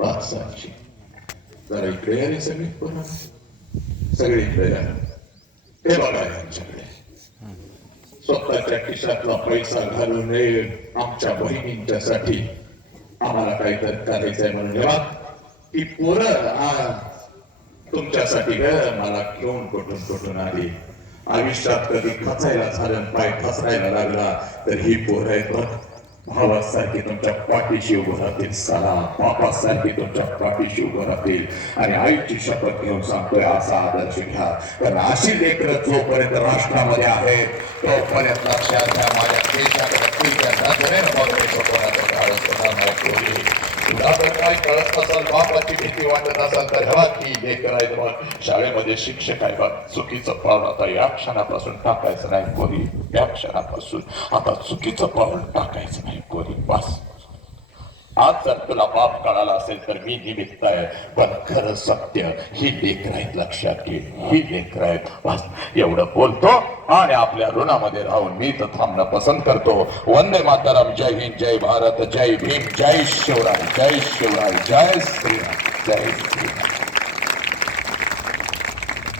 पाच सातशे जरा इकडे या रे सगळी पोरं सगळी इकडे या हे बघा यांच्याकडे स्वतःच्या खिशातला पैसा घालून नये आमच्या बहिणींच्यासाठी आम्हाला काहीतरी करायचंय म्हणून जेव्हा ती पोरं आ, तुमच्यासाठी ग मला घेऊन कुठून कुठून आली आयुष्यात कधी खचायला झालं पाय ठसरायला लागला तर ही पोरं आहेत बघ. भावासारखे तुमच्या पाठीशी उभं राहतील. साला बापासारखे तुमच्या पाठीशी उभं राहतील. आणि आईची शपथ घेऊन सांगतोय असा आदर्श घ्या. कारण अशी लेकर जोपर्यंत राष्ट्रामध्ये आहेत तोपर्यंत लक्षात घ्या माझ्या देशात काय कळत नसेल बापाची भीती वाटत असाल तर हवा की हे करायचं मग शाळेमध्ये शिक्षक आहे बघ चुकीचं पाऊल आता या क्षणापासून टाकायचं नाही कोणी. या क्षणापासून आता चुकीचं पाऊल टाकायचं नाही कोणी. बस. आज जर तुला बाप कळाला असेल तर मी निमित्त आहे. पण खरं सत्य ही लेकर आहेत लक्षात घे. ही लेकर आहेत. एवढं बोलतो आणि आपल्या ऋणामध्ये राहून मी तर थांबणं पसंत करतो. वंदे मातरम. जय हिंद जय भारत. जय भीम. जय शिवराय. जय शिवराय. जय श्रीराम. जय श्रीराम.